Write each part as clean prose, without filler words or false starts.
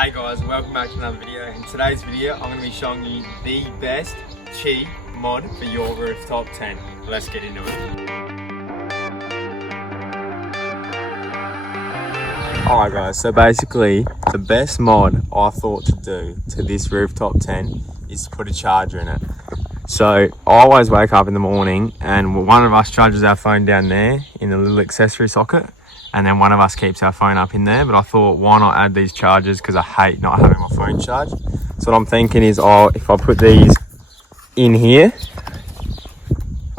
Hey guys, welcome back to another video. In today's video, I'm going to be showing you the best chi mod for your rooftop tent. Let's get into it. Alright guys, so basically the best mod I thought to do to this rooftop tent is to put a charger in it. So I always wake up in the morning and one of us charges our phone down there in a little accessory socket, and then one of us keeps our phone up in there. But I thought, why not add these chargers, because I hate not having my phone charged. So what I'm thinking is, if I put these in here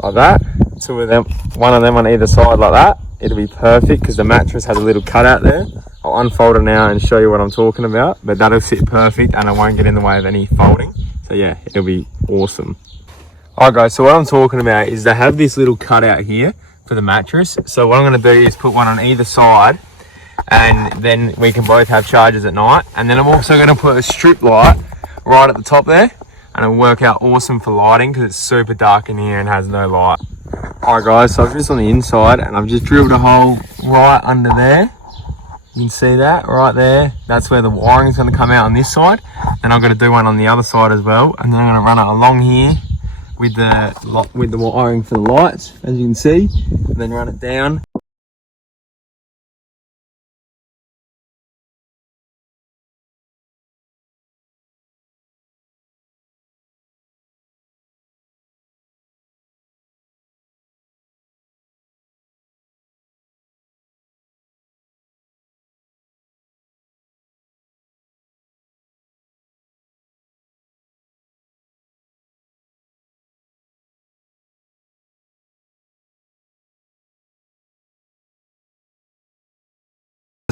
like that, two of them, one of them on either side like that, it'll be perfect because the mattress has a little cutout there. I'll unfold it now and show you what I'm talking about, but that'll sit perfect and it won't get in the way of any folding. So yeah, it'll be awesome. Alright guys, so what I'm talking about is they have this little cutout here for the mattress. So what I'm going to do is put one on either side, and then we can both have chargers at night. And then I'm also going to put a strip light right at the top there, and it'll work out awesome for lighting because it's super dark in here and has no light. Alright guys, so I've just on the inside and I've just drilled a hole right under there. You can see that right there. That's where the wiring is going to come out on this side. Then I'm going to do one on the other side as well, and then I'm going to run it along here with the wiring for the lights, as you can see, and then run it down.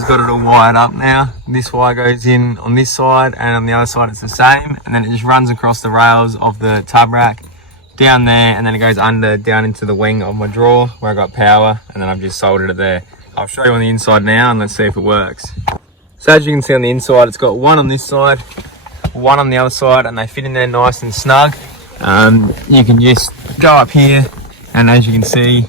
Got it all wired up now. This wire goes in on this side, and on the other side it's the same, and then it just runs across the rails of the tub rack down there, and then it goes down into the wing of my drawer where I got power, and then I've just soldered it there. I'll show you on the inside now and let's see if it works. So as you can see on the inside, it's got one on this side, one on the other side, and they fit in there nice and snug. You can just go up here, and as you can see,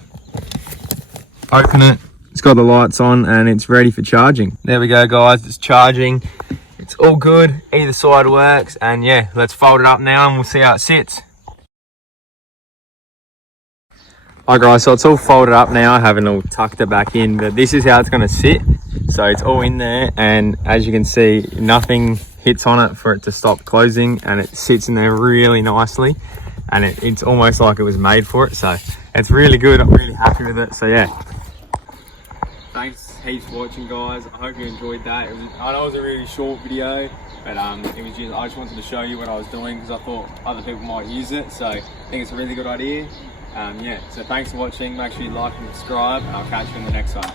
open it. It's got the lights on and it's ready for charging. There we go guys, it's charging. It's all good, either side works, and yeah, let's fold it up now and we'll see how it sits. Alright guys, so it's all folded up now. I haven't all tucked it back in, but this is how it's going to sit. So it's all in there, and as you can see, nothing hits on it for it to stop closing, and it sits in there really nicely, and it's almost like it was made for it. So it's really good, I'm really happy with it. So yeah, thanks heaps for watching guys. I hope you enjoyed that. I know it was a really short video, but I just wanted to show you what I was doing because I thought other people might use it. So I think it's a really good idea. Yeah, so thanks for watching. Make sure you like and subscribe, and I'll catch you in the next one.